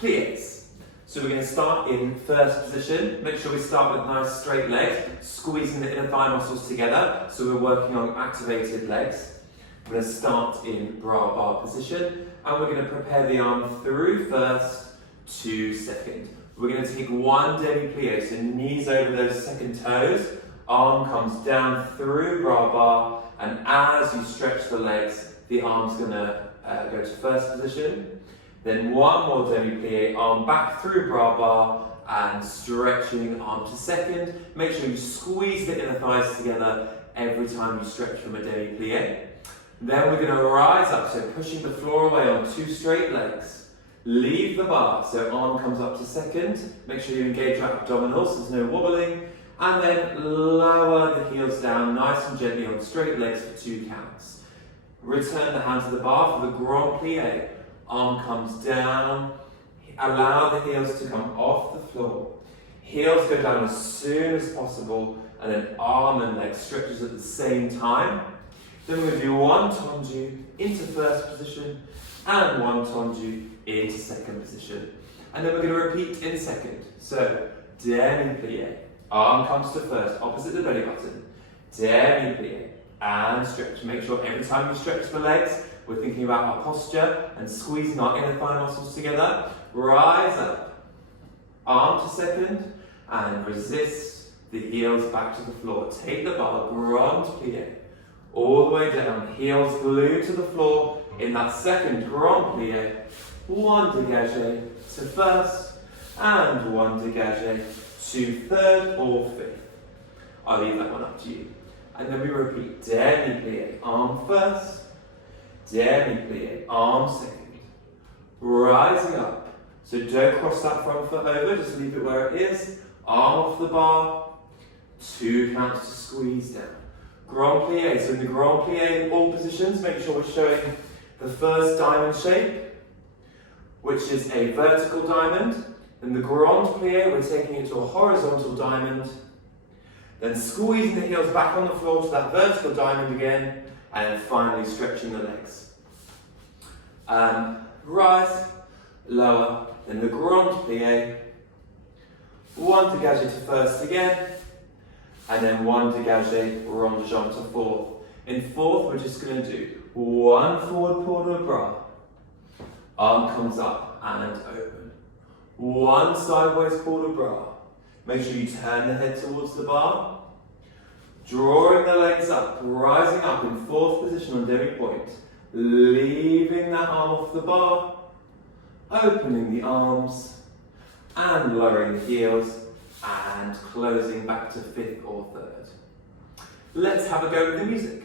Plies. So we're going to start in first position. Make sure we start with nice straight legs, squeezing the inner thigh muscles together. So we're working on activated legs. We're going to start in bra bar position, and we're going to prepare the arm through first to second. We're going to take one demi-plie, so knees over those second toes, arm comes down through bra bar, and as you stretch the legs, the arm's going to go to first position. Then one more demi-plie, arm back through bra bar and stretching arm to second. Make sure you squeeze the inner thighs together every time you stretch from a demi-plie. Then we're going to rise up, so pushing the floor away on two straight legs. Leave the bar, so arm comes up to second. Make sure you engage your abdominals, there's no wobbling. And then lower the heels down nice and gently on straight legs for 2 counts. Return the hand to the bar for the grand plie. Arm comes down, allow the heels to come off the floor. Heels go down as soon as possible, and then arm and leg stretches at the same time. Then we're going to do one tendu into first position, and one tendu into second position. And then we're going to repeat in second. So, demi-plie, arm comes to first, opposite the belly button. Demi-plie, and stretch. Make sure every time you stretch the legs, we're thinking about our posture and squeezing our inner thigh muscles together. Rise up, arm to second, and resist the heels back to the floor. Take the bar, grand plie, all the way down, heels glued to the floor in that second grand plie. One dégagé to first, and one dégagé to third or fifth. I'll leave that one up to you. And then we repeat, demi-plie, arm first, demi-plie, arm second. Rising up, so don't cross that front foot over, just leave it where it is. Arm off the bar, 2 counts to squeeze down. Grand plie, so in the grand plie in all positions, make sure we're showing the first diamond shape, which is a vertical diamond. In the grand plie, we're taking it to a horizontal diamond. Then squeezing the heels back on the floor to that vertical diamond again, and finally stretching the legs. Rise, lower, then the grand plie. One dégagé to first again, and then one dégagé rond de jambe to fourth. In fourth, we're just going to do one forward port de bras. Arm comes up and open. One sideways port de bras. Make sure you turn the head towards the bar. Drawing the legs up, rising up in fourth position on demi-point. Leaving that arm off the bar. Opening the arms. And lowering the heels. And closing back to fifth or third. Let's have a go with the music.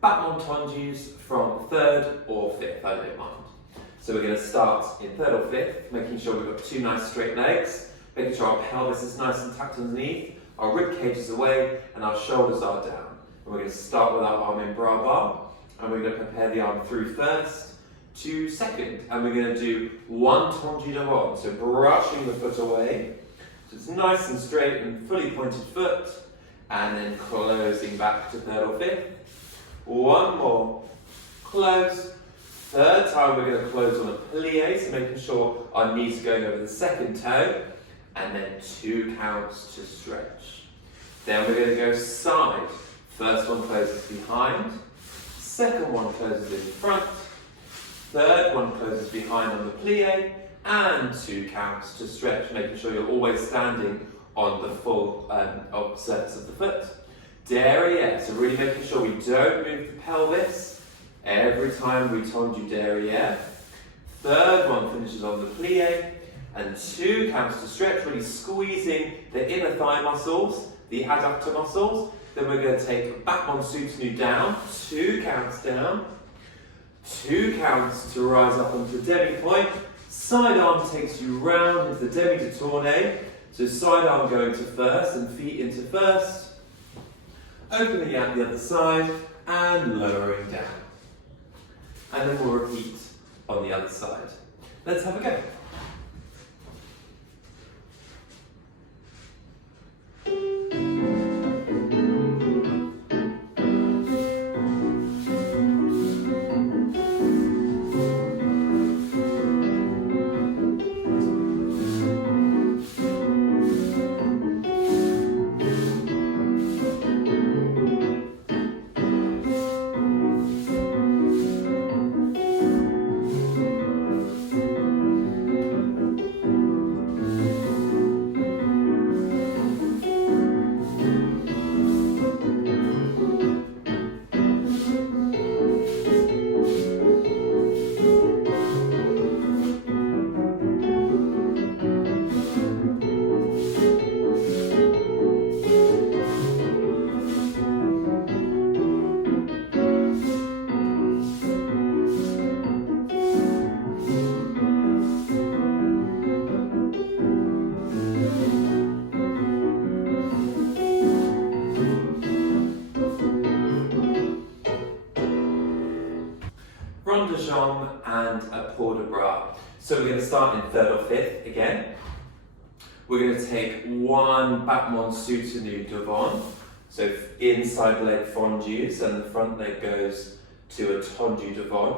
Battements tendus from third or fifth, I don't mind. So we're going to start in third or fifth, making sure we've got 2 nice straight legs, making sure our pelvis is nice and tucked underneath, our rib cage is away, and our shoulders are down. And we're going to start with our arm in bra bar, and we're going to prepare the arm through first to second, and we're going to do 1 tendu devant, so brushing the foot away, so it's nice and straight and fully pointed foot, and then closing back to third or fifth. 1 more, close. Third time we're going to close on a plie, so making sure our knees are going over the second toe, and then 2 counts to stretch. Then we're going to go side. First one closes behind, second one closes in front, third one closes behind on the plie, and 2 counts to stretch, making sure you're always standing on the full surface of the foot. Derriere, so really making sure we don't move the pelvis every time we tendu derriere. Third one finishes on the plie, and 2 counts to stretch, really squeezing the inner thigh muscles, the adductor muscles. Then we're going to take Battements soutenu down, 2 counts down, 2 counts to rise up onto demi-point. Side arm takes you round into the demi-de-tourne. So side arm going to first and feet into first. Opening out the other side and lowering down. And then we'll repeat on the other side. Let's have a go. Rond de jambe and a port de bras. So we're going to start in third or fifth again. We're going to take 1 Battements soutenu devant, so inside leg fondus, and the front leg goes to a tendu devant,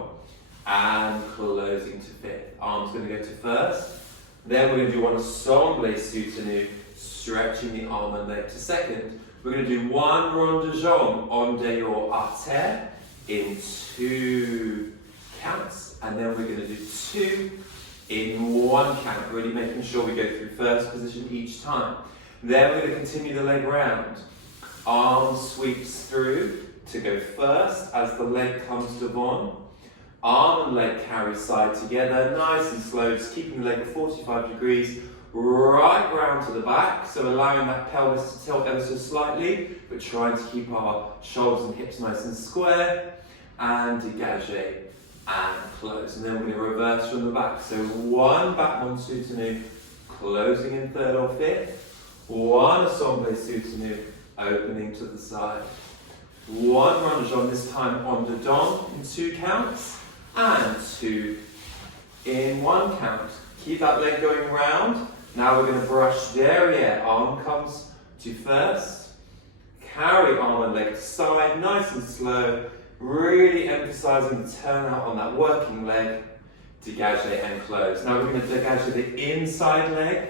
and closing to fifth. Arm's going to go to first. Then we're going to do 1 assemblé soutenu, stretching the arm and leg to second. We're going to do 1 rond de jambe en dehors artère in 2 counts, and then we're going to do 2 in 1 count, really making sure we go through first position each time. Then we're going to continue the leg round. Arm sweeps through to go first as the leg comes devant. Arm and leg carry side together, nice and slow, just keeping the leg at 45 degrees, right round to the back, so allowing that pelvis to tilt ever so slightly, but trying to keep our shoulders and hips nice and square, and dégagé, and close. And then we're going to reverse from the back. So 1 Battements soutenu, closing in third or fifth. 1 assemblé soutenu, opening to the side. 1 rond de jambe, this time en dedans in 2 counts, and 2 in 1 count. Keep that leg going round. Now we're going to brush derriere. Arm comes to first. Carry arm and leg to side, nice and slow. Really emphasizing the turnout on that working leg. Dégagé and close. Now we're going to dégagé the inside leg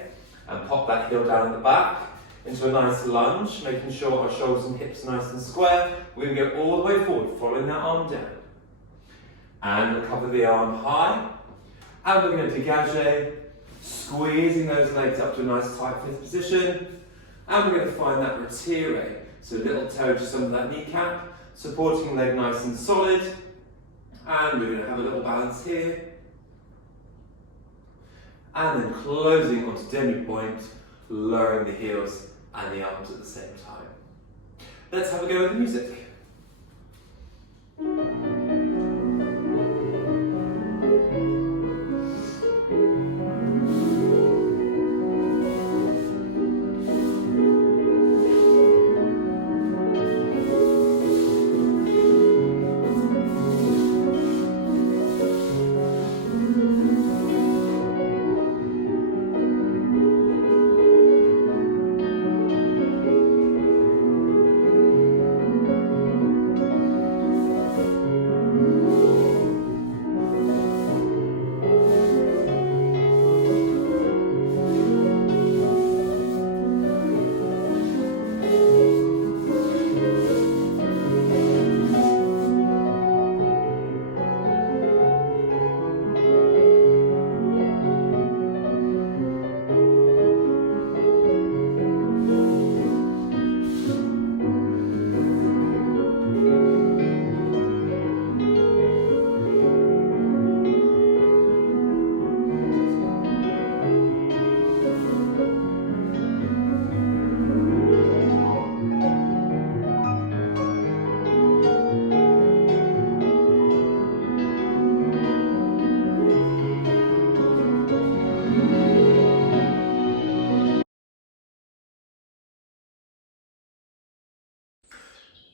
and pop that heel down at the back into a nice lunge, making sure our shoulders and hips are nice and square. We're going to go all the way forward, following that arm down. And recover the arm high. And we're going to dégagé, squeezing those legs up to a nice tight fifth position. And we're going to find that retiré. So little toe just under that kneecap, supporting leg nice and solid. And we're going to have a little balance here. And then closing onto demi-point, lowering the heels and the arms at the same time. Let's have a go with the music.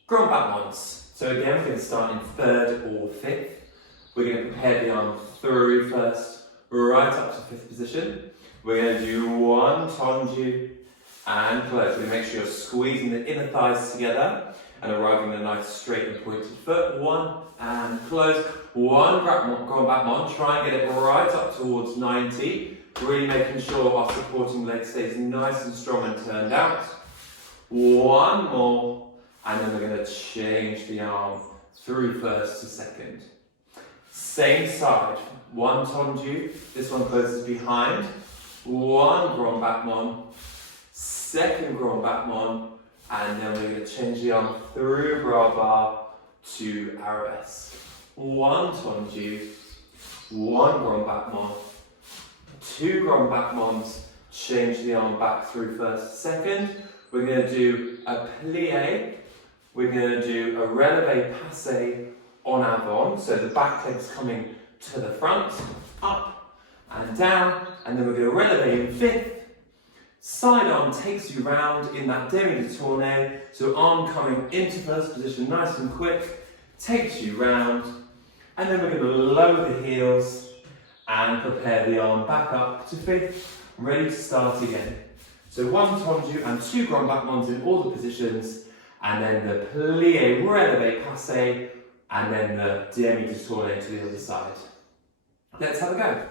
Grand Battements. So again, we're going to start in third or fifth. We're going to prepare the arm through first, right up to fifth position. We're going to do one Tendus and close. We're going to make sure you're squeezing the inner thighs together and arriving at a nice straight and pointed foot. One and close. One Grand Battement. Try and get it right up towards 90. Really making sure our supporting leg stays nice and strong and turned out. One more. And then we're going to change the arm through first to second. Same side. One Tendus. This one closes behind. One Grand Battement. Second Grand Battement. And then we're going to change the arm through Ballet Barre to arabesque. One Tendus. One Grand Battement. Two Grand Battements, change the arm back through first to second. We're going to do a plie. We're going to do a relevé passé en avant. So the back leg's coming to the front, up and down. And then we're going to relevé in fifth. Side arm takes you round in that demi-de-tournée. So arm coming into first position nice and quick, takes you round. And then we're going to lower the heels and prepare the arm back up to fifth, ready to start again. So one Tendus and two Grand Battements in all the positions, and then the plie relevé passé, and then the demi-de-tournée to the other side. Let's have a go.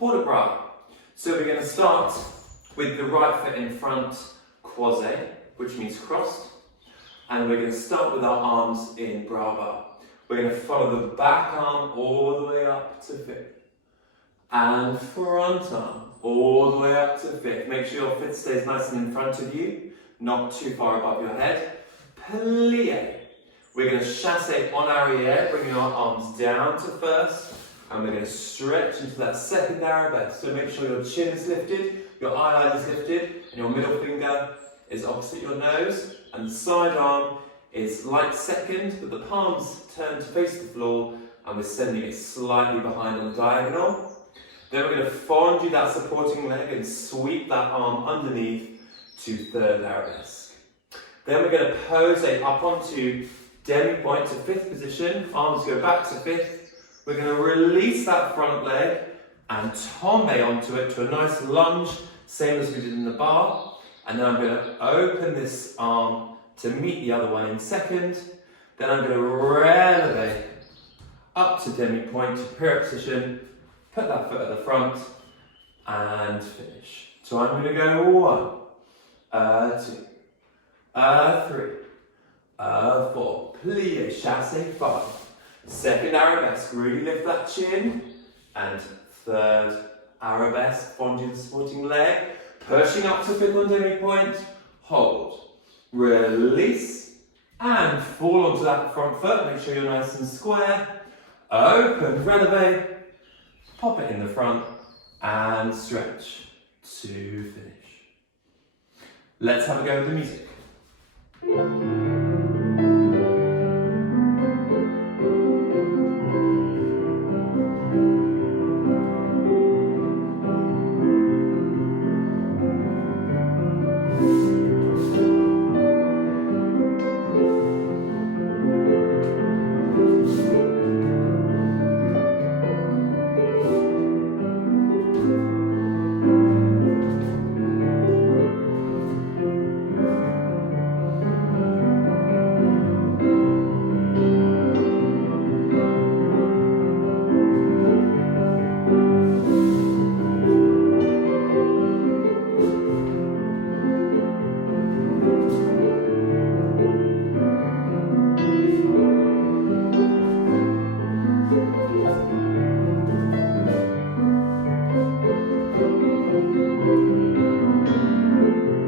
Ballet Barre. So we're going to start with the right foot in front, croisé, which means crossed. And we're going to start with our arms in Ballet Barre. We're going to follow the back arm all the way up to fifth. And front arm all the way up to fifth. Make sure your foot stays nice and in front of you, not too far above your head. Plie. We're going to chasse en arrière, bringing our arms down to first. And we're going to stretch into that second arabesque. So make sure your chin is lifted, your eyelid is lifted, and your middle finger is opposite your nose. And the side arm is like second, but the palms turn to face the floor, and we're sending it slightly behind on the diagonal. Then we're going to fondue that supporting leg and sweep that arm underneath to third arabesque. Then we're going to pose up onto demi-point to fifth position. Arms go back to fifth. We're going to release that front leg and tombe onto it to a nice lunge, same as we did in the bar. And then I'm going to open this arm to meet the other one in second. Then I'm going to relevé up to demi-point to period position, put that foot at the front and finish. So I'm going to go 1, 2, 3, 4, plie, chasse, 5. Second arabesque, really lift that chin. And third arabesque, fondue the supporting leg. Pushing up to fifth on demi-point. Hold. Release. And fall onto that front foot. Make sure you're nice and square. Open, relevé. Pop it in the front. And stretch to finish. Let's have a go with the music.